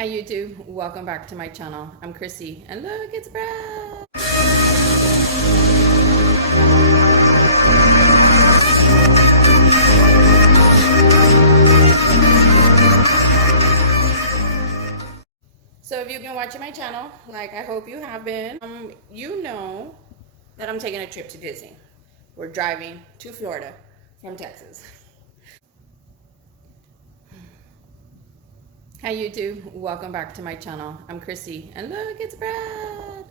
Hi YouTube, welcome back to my channel. I'm Chrissy, and look, it's Brad. So if you've been watching my channel, like I hope you have been, you know that I'm taking a trip to Disney. We're driving to Florida from Texas. Hi YouTube, welcome back to my channel. I'm Chrissy, and look, it's Brad.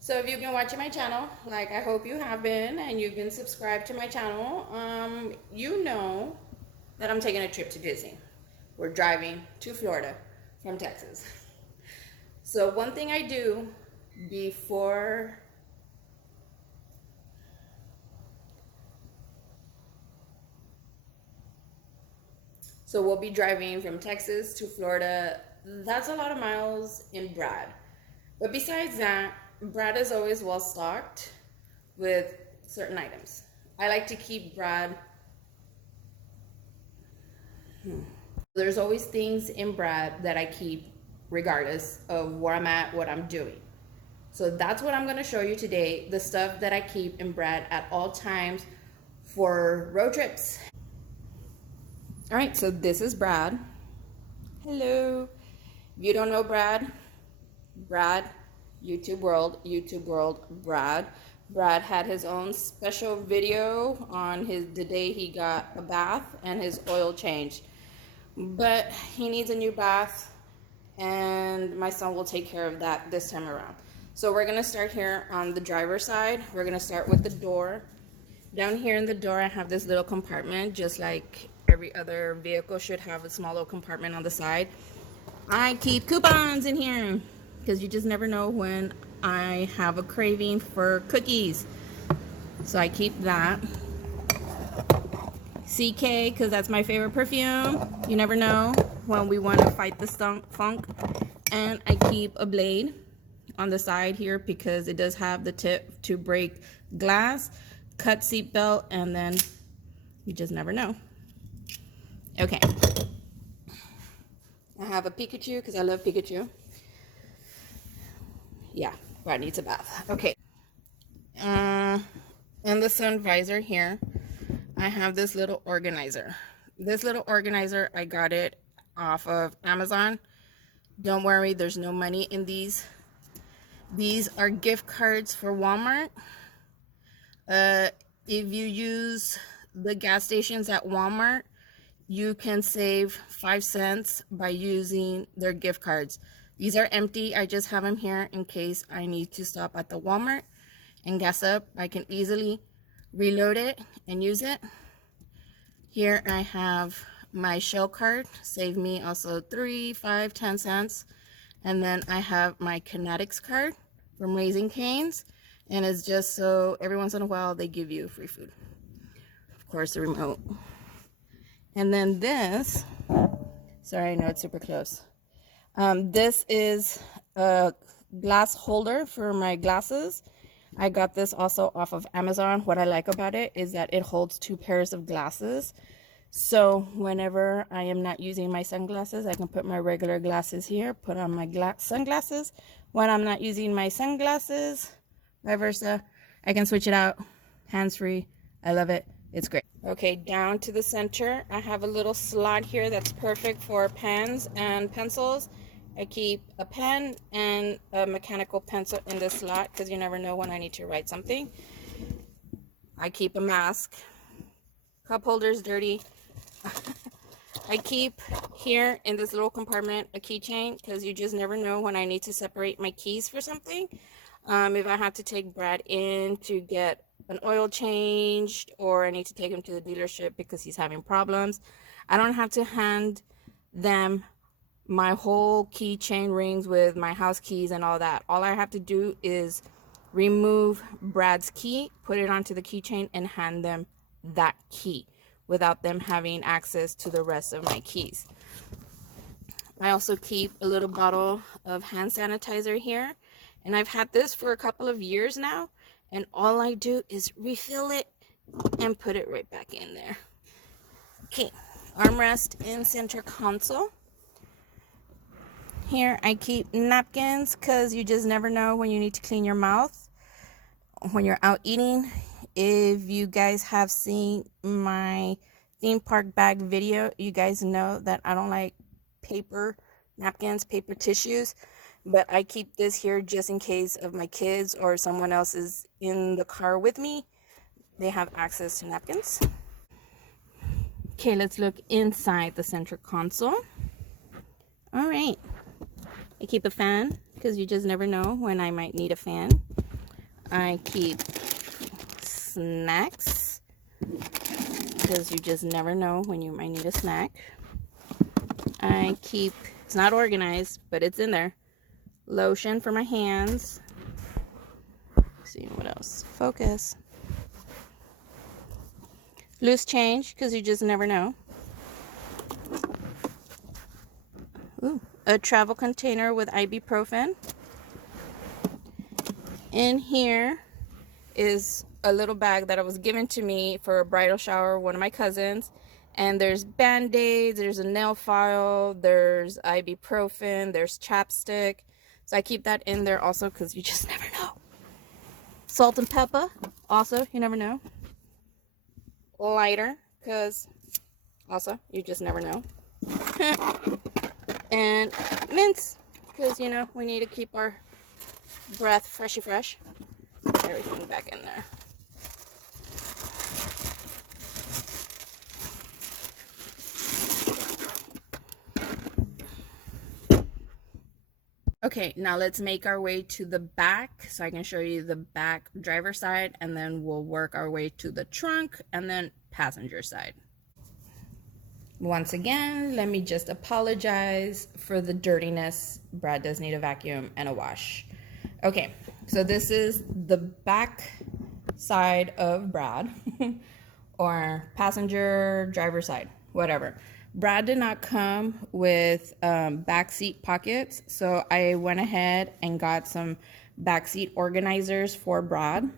So if you've been watching my channel, like I hope you have been, and you've been subscribed to my channel, you know that I'm taking a trip to Disney. We're driving to Florida from Texas. So one thing I do before we'll be driving from Texas to Florida. That's a lot of miles in Brad. But besides that, Brad is always well stocked with certain items. I like to keep Brad. There's always things in Brad that I keep regardless of where I'm at, what I'm doing. So that's what I'm going to show you today, the stuff that I keep in Brad at all times for road trips. All right, so this is Brad. Hello. If you don't know Brad, YouTube World, Brad. Brad had his own special video on the day he got a bath and his oil change. But he needs a new bath, and my son will take care of that this time around. So we're gonna start here on the driver's side. We're gonna start with the door. Down here in the door, I have this little compartment, just like every other vehicle should have a small little compartment on the side. I keep coupons in here because you just never know when I have a craving for cookies. So I keep that. CK, because that's my favorite perfume. You never know when we want to fight the funk. And I keep a blade on the side here because it does have the tip to break glass, cut seatbelt, and then you just never know. Okay. I have a Pikachu because I love Pikachu. Yeah, Brad needs a bath. Okay. In the sun visor here, I have this little organizer. This little organizer, I got it off of Amazon. Don't worry, there's no money in these. These are gift cards for Walmart. If you use the gas stations at Walmart, you can save 5 cents by using their gift cards. These are empty. I just have them here in case I need to stop at the Walmart and gas up. I can easily reload it and use it. Here I have my Shell card, save me also 3, 5, 10 cents. And then I have my Kinetics card from Raising Cane's, and it's just so every once in a while they give you free food. Of course, the remote. And then this, sorry, I know it's super close. This is a glass holder for my glasses. I got this also off of Amazon. What I like about it is that it holds 2 pairs of glasses. So whenever I am not using my sunglasses, I can put my regular glasses here, put on my sunglasses. When I'm not using my sunglasses, vice versa, I can switch it out, hands-free. I love it. It's great. Okay, down to the center, I have a little slot here that's perfect for pens and pencils. I keep a pen and a mechanical pencil in this slot because you never know when I need to write something. I keep a mask. Cup holder's dirty. I keep here in this little compartment a keychain because you just never know when I need to separate my keys for something. If I have to take Brad in to get an oil changed, or I need to take him to the dealership because he's having problems, I don't have to hand them my whole keychain rings with my house keys and all that. All I have to do is remove Brad's key, put it onto the keychain, and hand them that key without them having access to the rest of my keys. I also keep a little bottle of hand sanitizer here, and I've had this for a couple of years now, and all I do is refill it and put it right back in there. Okay, armrest in center console. Here I keep napkins because you just never know when you need to clean your mouth when you're out eating. If you guys have seen my theme park bag video, you guys know that I don't like paper napkins, paper tissues, but I keep this here just in case of my kids or someone else is in the car with me. They have access to napkins. Okay, let's look inside the center console. All right, I keep a fan because you just never know when I might need a fan. I keep snacks because you just never know when you might need a snack. I keep, it's not organized, but it's in there, lotion for my hands. Let's see what else. Focus. Loose change because you just never know. Ooh, a travel container with ibuprofen. In here is a little bag that was given to me for a bridal shower, one of my cousins. And there's band-aids, there's a nail file, there's ibuprofen, there's chapstick. So I keep that in there also because you just never know. Salt and pepper, also, you never know. Lighter, because also, you just never know. And mints, because, you know, we need to keep our breath freshy fresh. Everything back in there. Okay, now let's make our way to the back so I can show you the back driver side, and then we'll work our way to the trunk and then passenger side. Once again, let me just apologize for the dirtiness. Brad does need a vacuum and a wash. Okay, so this is the back side of Brad or passenger driver side, whatever. Brad did not come with back seat pockets, so I went ahead and got some back seat organizers for Brad.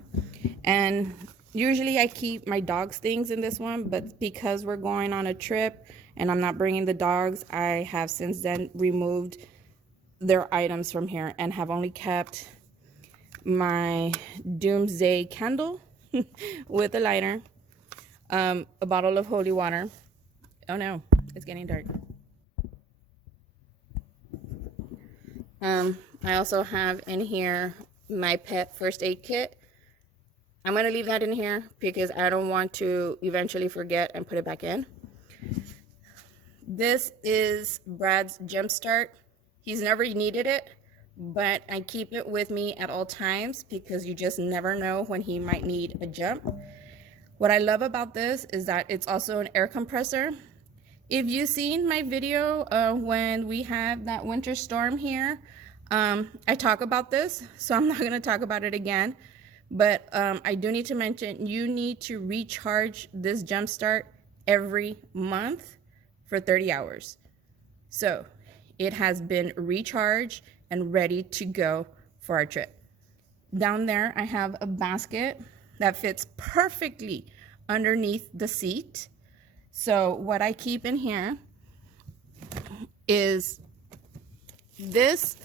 And usually I keep my dog's things in this one, but because we're going on a trip and I'm not bringing the dogs, I have since then removed their items from here and have only kept my doomsday candle with a lighter, a bottle of holy water. Oh no, it's getting dark. I also have in here my pet first aid kit. I'm going to leave that in here because I don't want to eventually forget and put it back in. This is Brad's jump start. He's never needed it, but I keep it with me at all times because you just never know when he might need a jump. What I love about this is that it's also an air compressor. If you've seen my video when we had that winter storm here, I talk about this, so I'm not going to talk about it again. But I do need to mention you need to recharge this jump start every month for 30 hours. So it has been recharged and ready to go for our trip. Down there, I have a basket that fits perfectly underneath the seat. So what I keep in here is this.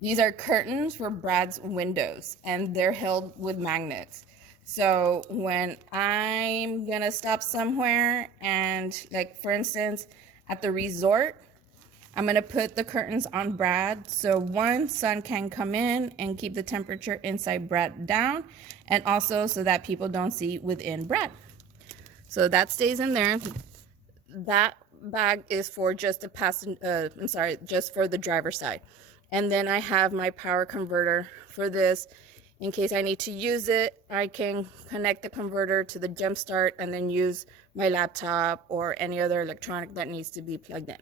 These are curtains for Brad's windows, and they're held with magnets. So when I'm gonna stop somewhere and, like, for instance, at the resort, I'm gonna put the curtains on Brad so one, sun can come in and keep the temperature inside Brad down, and also so that people don't see within Brad. So that stays in there. That bag is for just the just for the driver's side. And then I have my power converter for this. In case I need to use it, I can connect the converter to the jump start and then use my laptop or any other electronic that needs to be plugged in.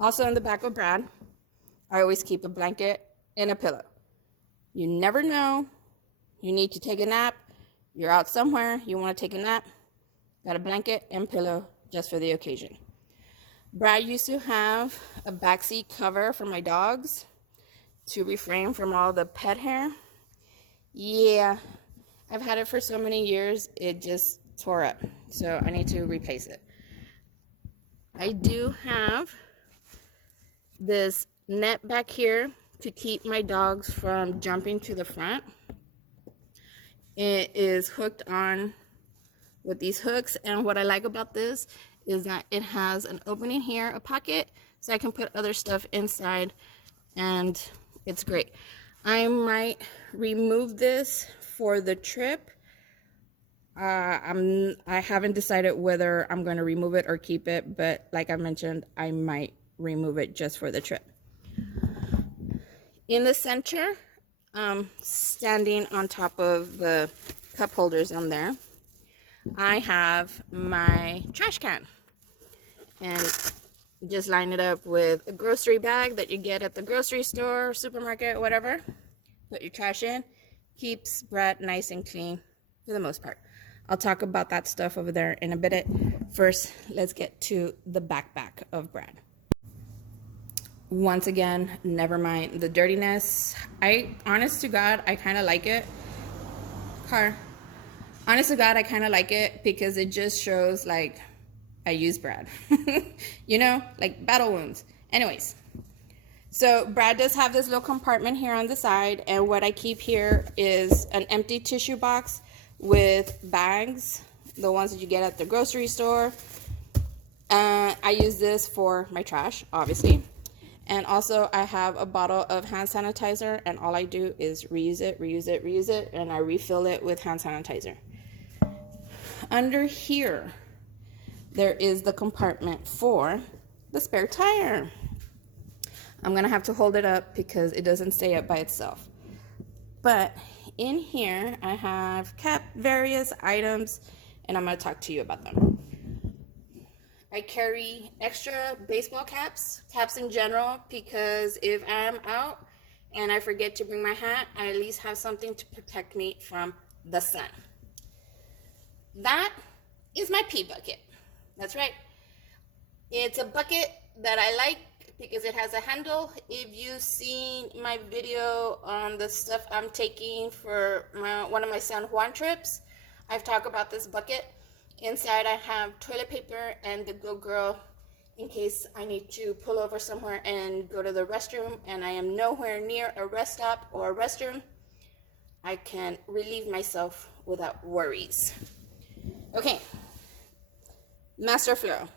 Also in the back of Brad, I always keep a blanket and a pillow. You never know. You need to take a nap. You're out somewhere. You want to take a nap. Got a blanket and pillow just for the occasion. Brad used to have a backseat cover for my dogs to refrain from all the pet hair. Yeah, I've had it for so many years, it just tore up. So I need to replace it. I do have this net back here to keep my dogs from jumping to the front. It is hooked on with these hooks, and what I like about this is that it has an opening here, a pocket, so I can put other stuff inside, and it's great. I might remove this for the trip. I haven't decided whether I'm going to remove it or keep it, but like I mentioned, I might remove it just for the trip. In the center, standing on top of the cup holders on there, I have my trash can, and just line it up with a grocery bag that you get at the grocery store, supermarket, whatever. Put your trash in. Keeps Brad nice and clean for the most part. I'll talk about that stuff over there in a bit. First, let's get to the backpack of Brad. Once again, never mind the dirtiness. Honest to God, I kind of like it. Honest to God, I kind of like it because it just shows like I use Brad. You know, like battle wounds. Anyways, so Brad does have this little compartment here on the side, and what I keep here is an empty tissue box with bags, the ones that you get at the grocery store. I use this for my trash, obviously. And also I have a bottle of hand sanitizer, and all I do is reuse it, and I refill it with hand sanitizer. Under here, there is the compartment for the spare tire. I'm gonna have to hold it up because it doesn't stay up by itself. But in here, I have kept various items, and I'm gonna talk to you about them. I carry extra baseball caps in general, because if I'm out and I forget to bring my hat, I at least have something to protect me from the sun. That is my pee bucket. That's right. It's a bucket that I like because it has a handle. If you've seen my video on the stuff I'm taking for one of my San Juan trips, I've talked about this bucket. Inside I have toilet paper and the Go Girl in case I need to pull over somewhere and go to the restroom and I am nowhere near a rest stop or a restroom. I can relieve myself without worries. Okay, Master Flow.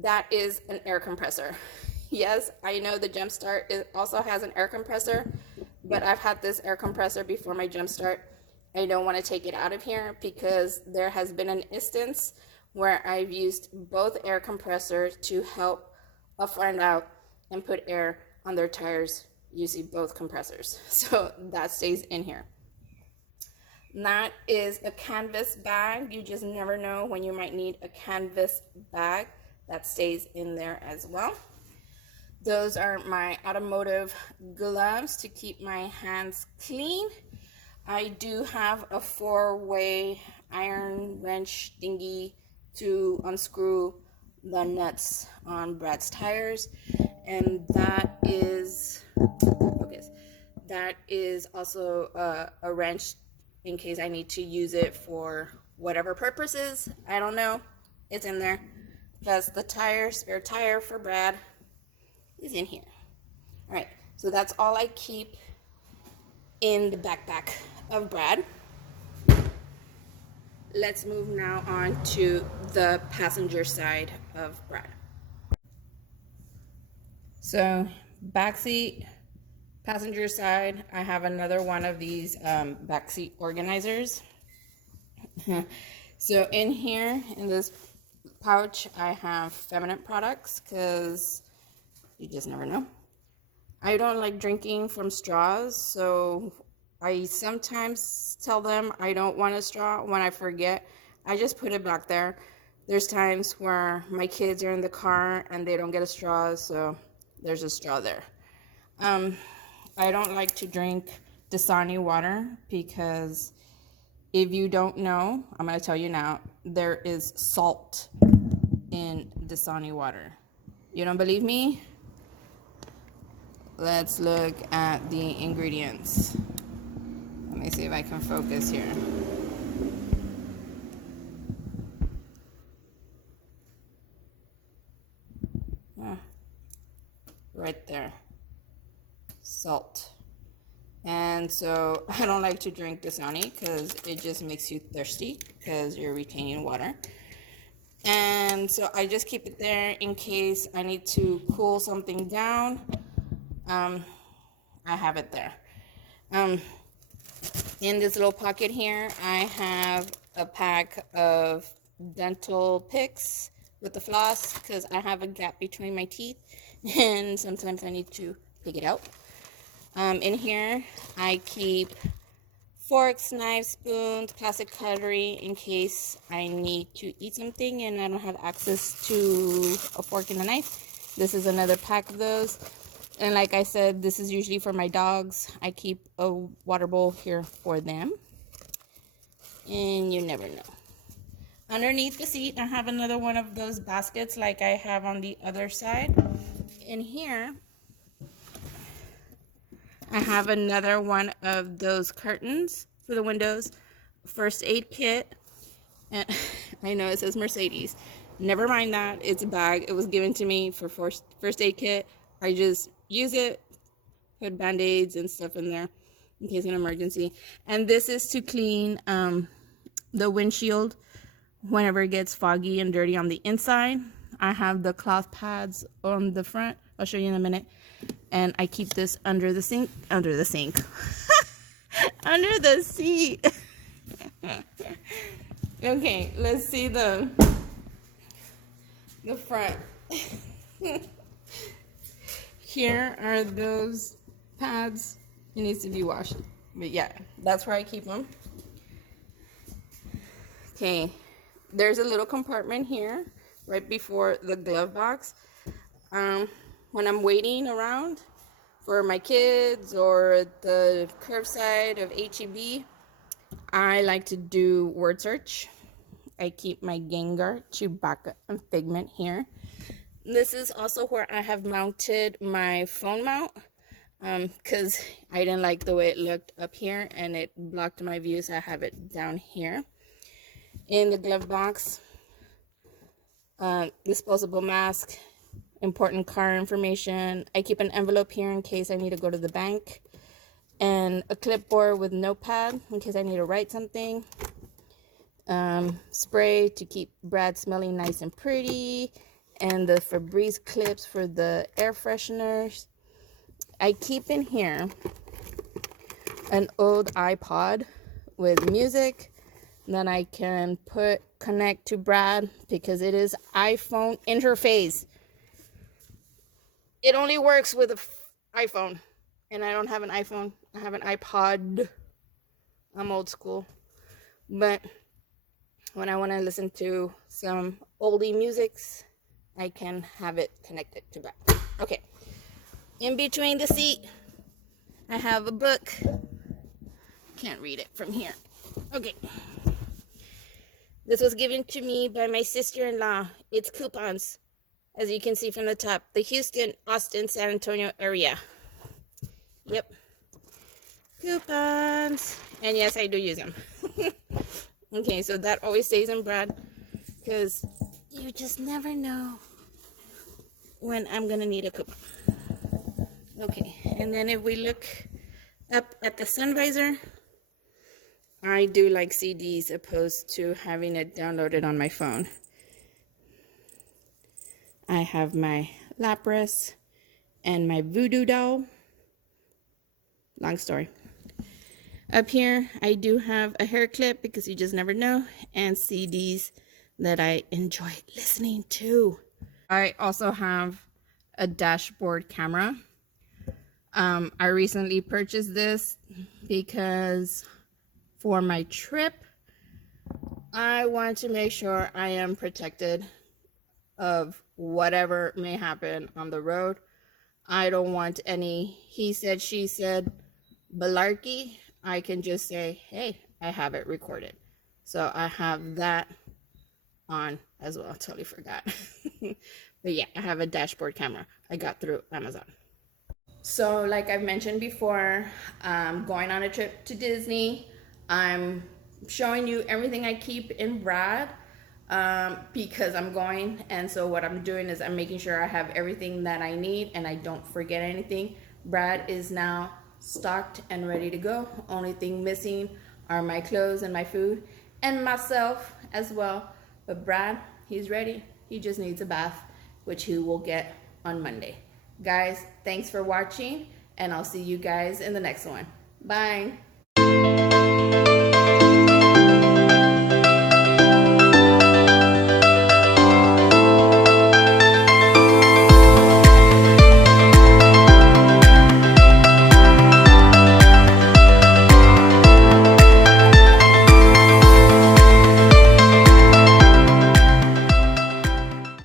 That is an air compressor. Yes, I know the Jumpstart also has an air compressor, but I've had this air compressor before my Jumpstart. I don't want to take it out of here because there has been an instance where I've used both air compressors to help a friend out and put air on their tires using both compressors. So that stays in here. That is a canvas bag. You just never know when you might need a canvas bag. That stays in there as well. Those are my automotive gloves to keep my hands clean. I do have a 4-way iron wrench thingy to unscrew the nuts on Brad's tires, and that is also a wrench in case I need to use it for whatever purposes. I don't know. It's in there. Plus the spare tire for Brad is in here. All right, so that's all I keep in the backpack of Brad. Let's move now on to the passenger side of Brad. So backseat, passenger side, I have another one of these backseat organizers. So in here, in this pouch, I have feminine products because you just never know. I don't like drinking from straws, so I sometimes tell them I don't want a straw. When I forget, I just put it back there. There's times where my kids are in the car and they don't get a straw, so there's a straw there. I don't like to drink Dasani water because if you don't know, I'm going to tell you now, there is salt in Dasani water. You don't believe me? Let's look at the ingredients. Let me see if I can focus here. Right there. Salt. And so I don't like to drink Dasani because it just makes you thirsty because you're retaining water. And so I just keep it there in case I need to cool something down. I have it there. In this little pocket here, I have a pack of dental picks with the floss because I have a gap between my teeth and sometimes I need to pick it out. In here, I keep forks, knives, spoons, plastic cutlery in case I need to eat something and I don't have access to a fork and a knife. This is another pack of those. And like I said, this is usually for my dogs. I keep a water bowl here for them. And you never know. Underneath the seat, I have another one of those baskets like I have on the other side. In here, I have another one of those curtains for the windows. First aid kit. And I know it says Mercedes. Never mind that. It's a bag. It was given to me for first aid kit. I just use it, put band-aids and stuff in there in case of an emergency. And this is to clean the windshield whenever it gets foggy and dirty on the inside. I have the cloth pads on the front. I'll show you in a minute. And I keep this under the sink, under the seat. Okay, let's see the front. Here are those pads. It needs to be washed. But yeah, that's where I keep them. Okay, there's a little compartment here right before the glove box. When I'm waiting around for my kids or the curbside of HEB, I like to do word search. I keep my Gengar, Chewbacca, and Figment here. This is also where I have mounted my phone mount because I didn't like the way it looked up here and it blocked my view, so I have it down here. In the glove box, disposable mask, important car information. I keep an envelope here in case I need to go to the bank, and a clipboard with notepad in case I need to write something. Spray to keep Brad smelling nice and pretty, and the Febreze clips for the air fresheners. I keep in here an old iPod with music that I can connect to Brad because it is iPhone interface. It only works with an iPhone, and I don't have an iPhone. I have an iPod. I'm old school. But when I want to listen to some oldie musics, I can have it connected to Brad. Okay. In between the seat, I have a book. Can't read it from here. Okay. This was given to me by my sister-in-law. It's coupons, as you can see from the top. The Houston, Austin, San Antonio area. Yep. Coupons. And yes, I do use them. Okay, so that always stays in Brad, because you just never know when I'm going to need a coupon. Okay, and then if we look up at the sun visor, I do like CDs opposed to having it downloaded on my phone. I have my Lapras and my Voodoo doll. Long story. Up here, I do have a hair clip because you just never know, and CDs that I enjoy listening to. I also have a dashboard camera. I recently purchased this because for my trip, I want to make sure I am protected of whatever may happen on the road. I don't want any he said, she said malarkey. I can just say, hey, I have it recorded. So I have that on as well. I totally forgot. But yeah, I have a dashboard camera I got through Amazon. So like I've mentioned before, going on a trip to Disney, I'm showing you everything I keep in Brad because I'm going, and so what I'm doing is I'm making sure I have everything that I need and I don't forget anything. Brad is now stocked and ready to go. Only thing missing are my clothes and my food and myself as well. But Brad, he's ready. He just needs a bath, which he will get on Monday. Guys, thanks for watching, and I'll see you guys in the next one. Bye.